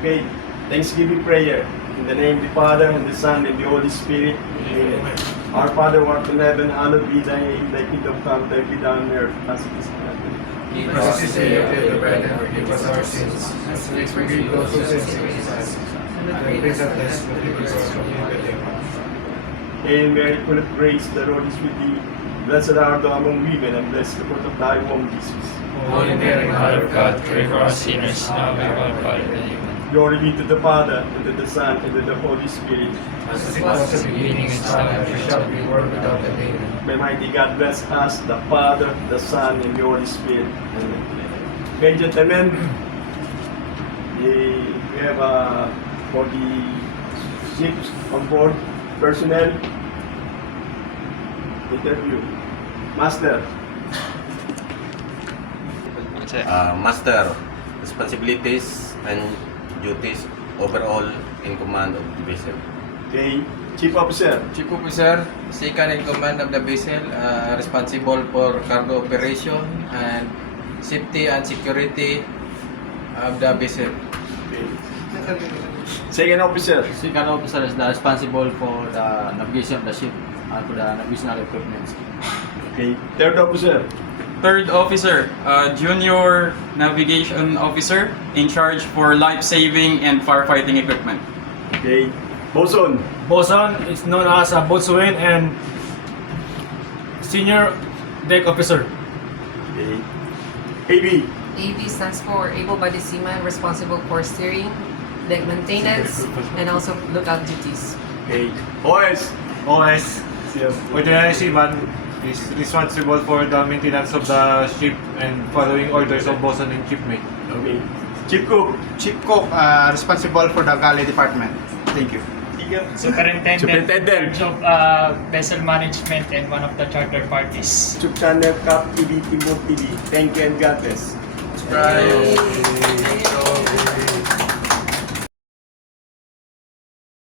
Okay, Thanksgiving prayer. In the name of the Father, and the Son, and the Holy Spirit. Amen. Our Father, who art in heaven, hallowed be thy name. Thy kingdom come, thy will be done on earth as it is in heaven. Give us this day our daily bread, and forgive us our sins, as we forgive those who sin against us. And lead us not into temptation, but deliver us from evil. Hail Mary, full of grace, the Lord is with thee. Blessed art thou among women, and blessed the fruit of thy womb, Jesus. Holy Mary, Mother of God, pray for us sinners, now and at our hour of death. Amen. Glory be to the Father, and to the Son, and to the Holy Spirit. As it was in the beginning, is now, and ever shall be, world without end. Amen. May mighty God bless us, the Father, the Son, and the Holy Spirit. Amen. Okay, gentlemen, we have for the ships on board personnel interview. Master, Master, responsibilities and duties overall in command of the vessel. okay, Chief Officer, Chief Officer, second in command of the vessel, responsible for cargo operation and safety and security of the vessel. okay. Second Officer, Second officer is the responsible for the navigation of the ship and for the navigational equipment. okay. Third Officer, Third officer, junior navigation officer in charge for life-saving and firefighting equipment. okay. Bosun, Bosun is known as a boatswain and senior deck officer. okay. AB, AV stands for able-bodied seaman responsible for steering, deck maintenance, and also lookout duties. okay. OS, OS, ordinary seaman, is responsible for the maintenance of the ship and following orders of bosun and shipmate. okay. Chief Cook, Chief Cook, responsible for the galley department. Thank you. Superintendent, Superintendent. in charge of vessel management and one of the charter parties. YouTube channel Cap TV, Timur TV. Thank you and God bless. Subscribe.